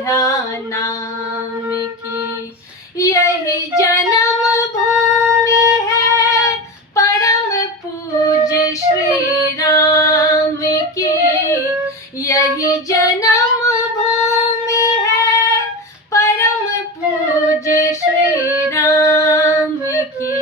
अयोध्या नाम की। यही जन्म भूमि है परम पूज्य श्री राम की। यही जन्म भूमि है परम पूज्य श्री राम की।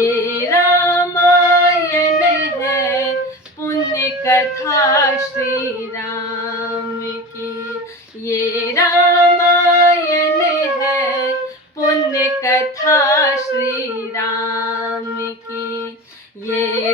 ये रामायण है पुण्य कथा श्री राम की। ये रामायण है पुण्य कथा श्री राम की। ये